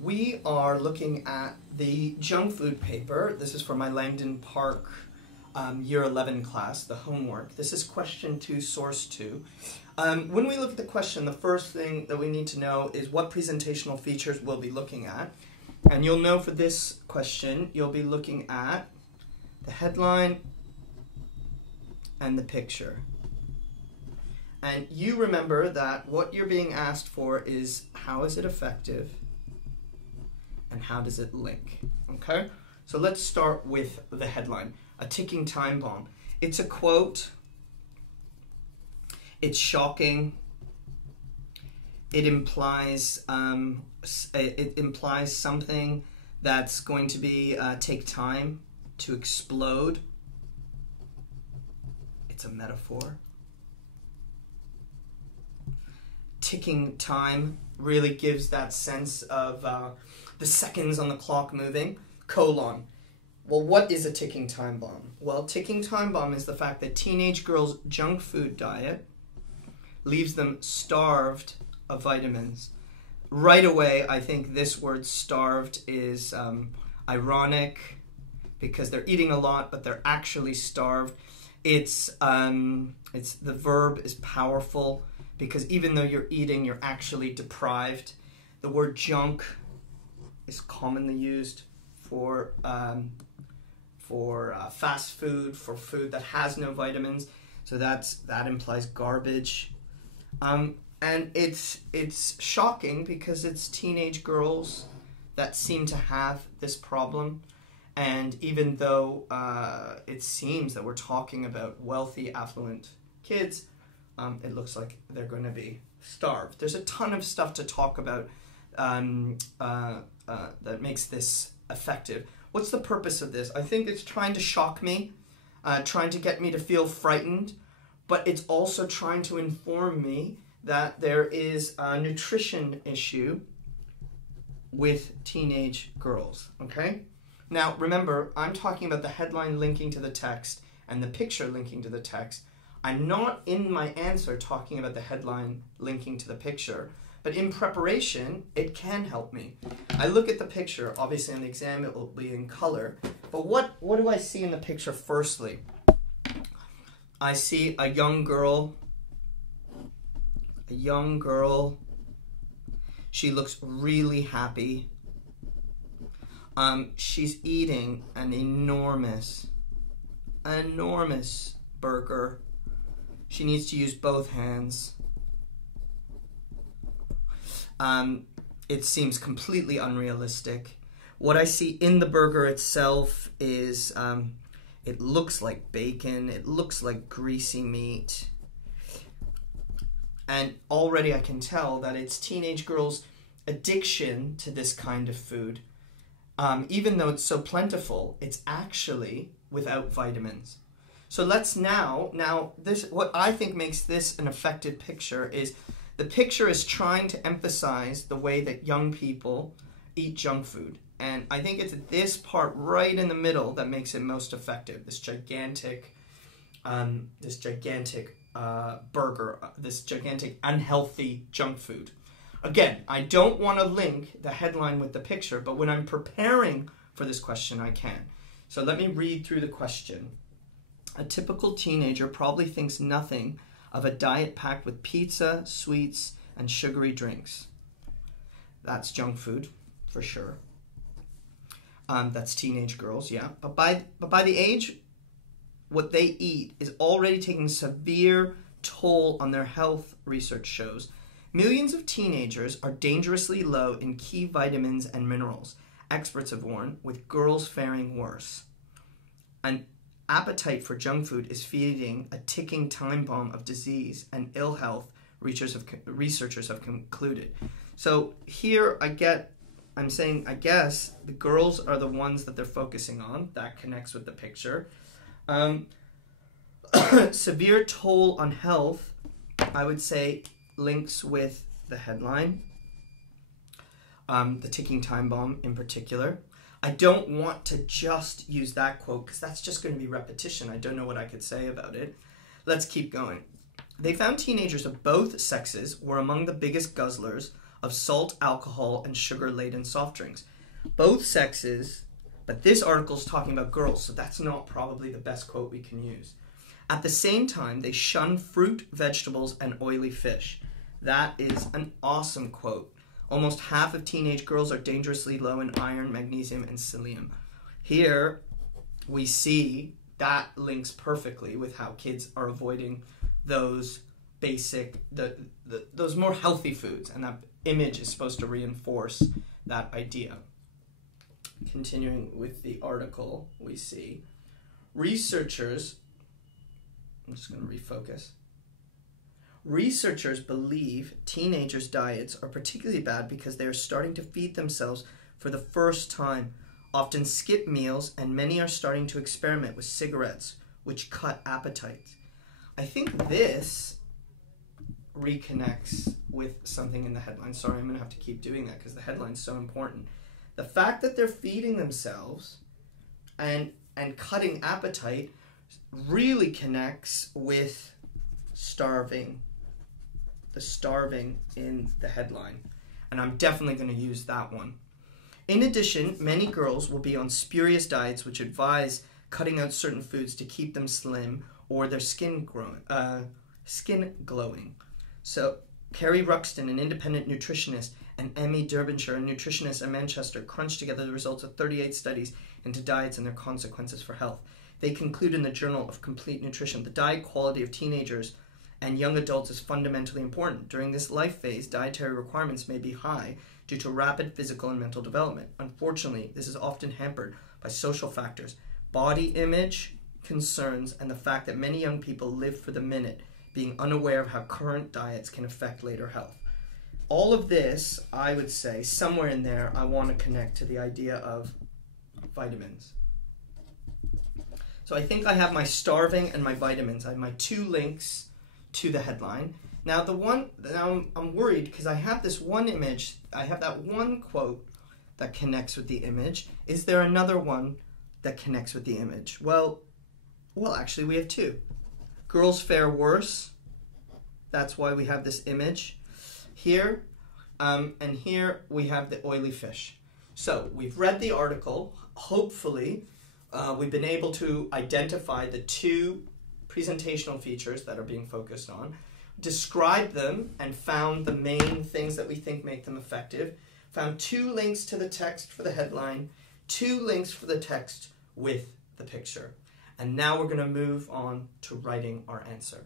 We are looking at the junk food paper. This is for my Langdon Park Year 11 class, the homework. This is question 2, source 2. When we look at the question, the first thing that we need to know is what presentational features we'll be looking at. And you'll know for this question, you'll be looking at the headline and the picture. And you remember that what you're being asked for is how is it effective and how does it link, okay? So let's start with the headline, a ticking time bomb. It's a quote, it's shocking, it implies something that's going to be take time to explode. It's a metaphor. Ticking time really gives that sense of the seconds on the clock moving. Colon. Well, what is a ticking time bomb? Well, ticking time bomb is the fact that teenage girls' junk food diet leaves them starved of vitamins. Right away, I think this word starved is ironic because they're eating a lot, but they're actually starved. It's the verb is powerful because even though you're eating, you're actually deprived. The word junk is commonly used for fast food, for food that has no vitamins. So that implies garbage. And it's shocking because it's teenage girls that seem to have this problem. And even though it seems that we're talking about wealthy, affluent kids, it looks like they're going to be starved. There's a ton of stuff to talk about that makes this effective. What's the purpose of this? I think it's trying to shock me, trying to get me to feel frightened, but it's also trying to inform me that there is a nutrition issue with teenage girls, okay? Now, remember, I'm talking about the headline linking to the text and the picture linking to the text. I'm not in my answer talking about the headline linking to the picture, but in preparation, it can help me. I look at the picture, obviously on the exam it will be in color, but what do I see in the picture firstly? I see a young girl. She looks really happy. She's eating an enormous burger. She needs to use both hands. It seems completely unrealistic. What I see in the burger itself is it looks like bacon. It looks like greasy meat. And already I can tell that it's teenage girls' addiction to this kind of food. Even though it's so plentiful, it's actually without vitamins. So let's now what I think makes this an effective picture is the picture is trying to emphasize the way that young people eat junk food. And I think it's this part right in the middle that makes it most effective. This gigantic burger, this gigantic unhealthy junk food. Again, I don't want to link the headline with the picture, but when I'm preparing for this question, I can. So let me read through the question. A typical teenager probably thinks nothing of a diet packed with pizza, sweets, and sugary drinks. That's junk food, for sure. That's teenage girls, yeah. But by the age, what they eat is already taking a severe toll on their health, research shows. Millions of teenagers are dangerously low in key vitamins and minerals, experts have warned, with girls faring worse. An appetite for junk food is feeding a ticking time bomb of disease and ill health, researchers have concluded. So here I'm saying, I guess, the girls are the ones that they're focusing on. That connects with the picture. Severe toll on health, I would say, links with the headline, the ticking time bomb in particular. I don't want to just use that quote because that's just going to be repetition. I don't know what I could say about it. Let's keep going. They found teenagers of both sexes were among the biggest guzzlers of salt, alcohol, and sugar-laden soft drinks. Both sexes, but this article is talking about girls, so that's not probably the best quote we can use. At the same time, they shun fruit, vegetables, and oily fish. That is an awesome quote. Almost half of teenage girls are dangerously low in iron, magnesium, and selenium. Here, we see that links perfectly with how kids are avoiding those basic, those more healthy foods, and that image is supposed to reinforce that idea. Continuing with the article, we see researchers, I'm just going to refocus. Researchers believe teenagers' diets are particularly bad because they are starting to feed themselves for the first time, often skip meals, and many are starting to experiment with cigarettes, which cut appetites. I think this reconnects with something in the headline. Sorry, I'm going to have to keep doing that because the headline's so important. The fact that they're feeding themselves and cutting appetite really connects with starving, the starving in the headline. And I'm definitely going to use that one. In addition, many girls will be on spurious diets which advise cutting out certain foods to keep them slim or their skin glowing. So Carrie Ruxton, an independent nutritionist, and Emmy Derbyshire, a nutritionist at Manchester, crunched together the results of 38 studies into diets and their consequences for health. They conclude in the Journal of Complete Nutrition, the diet quality of teenagers and young adults is fundamentally important. During this life phase, dietary requirements may be high due to rapid physical and mental development. Unfortunately, this is often hampered by social factors, body image concerns, and the fact that many young people live for the minute, being unaware of how current diets can affect later health. All of this, I would say, somewhere in there, I want to connect to the idea of vitamins. So I think I have my starving and my vitamins. I have my two links to the headline. Now I'm worried because I have this one image, I have that one quote that connects with the image. Is there another one that connects with the image? Well, actually we have two. Girls fare worse. That's why we have this image here. And here we have the oily fish. So we've read the article. Hopefully, we've been able to identify the two presentational features that are being focused on, described them, and found the main things that we think make them effective, found two links to the text for the headline, two links for the text with the picture. And now we're going to move on to writing our answer.